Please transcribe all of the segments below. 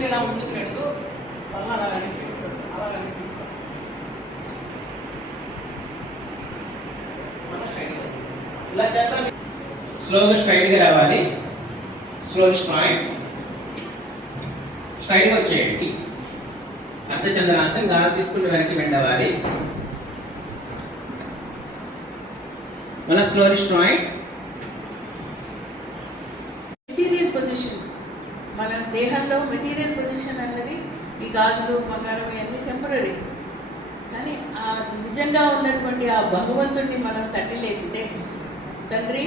దేవుణ్ణి ఇలా ముందుకు పెడుతూ అలా అనిపిస్తుంది, అలా అనిపిస్తుంది. ఇలా చేద్దాం. స్లోగా స్ట్రైట్గా రావాలి. స్లో స్ట్రైట్, స్ట్రైట్గా వచ్చేయండి. అర్ధచంద్రాసనం, గాలి తీసుకుంటూ వెనక్కి వెండవాలి. మళ్ళీ స్లోలీ స్ట్రైట్. మెటీరియల్ పొజిషన్, మన దేహంలో మెటీరియల్ పొజిషన్ అన్నది ఈ గాజులు బంగారం ఇవన్నీ టెంపరీ. కానీ ఆ నిజంగా ఉన్నటువంటి ఆ భగవంతుడిని మనం తట్టి లేకుంటే, తండ్రి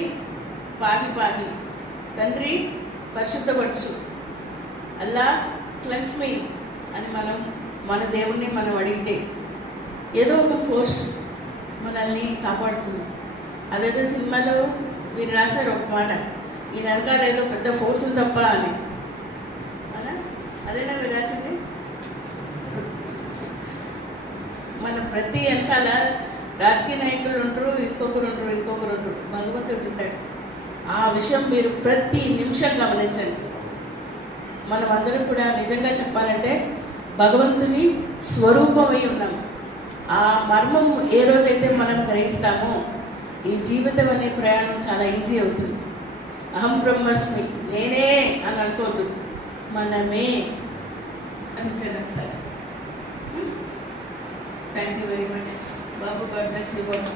పాగి పాగి, తండ్రి పరిశుద్ధపరచు, అల్లా క్లెన్స్ మీ అని మనం మన దేవుణ్ణి మనం అడిగితే ఏదో ఒక ఫోర్స్ మనల్ని కాపాడుతుంది. అదేదో సినిమాలో మీరు రాశారు ఒక మాట, ఈ వెనకాల ఏదో పెద్ద ఫోర్స్ ఉందప్ప అని. అలా అదేనా మీరు రాసింది? మన ప్రతి వెనకాల రాజకీయ నాయకులు ఉండరు, ఇంకొకరు ఉండరు, భగవంతుడు ఉంటాడు. ఆ విషయం మీరు ప్రతి నిమిషం గమనించండి. మనం అందరం కూడా నిజంగా చెప్పాలంటే భగవంతుని స్వరూపమై ఉన్నాము. ఆ మర్మం ఏ రోజైతే మనం గ్రహిస్తామో ఈ జీవితం అనే ప్రయాణం చాలా ఈజీ అవుతుంది. అహం బ్రహ్మస్మి, నేనే అని అనుకోవద్దు, మనమే ఆలోచించండి ఒకసారి. Thank you very much Babu. God bless you Babu.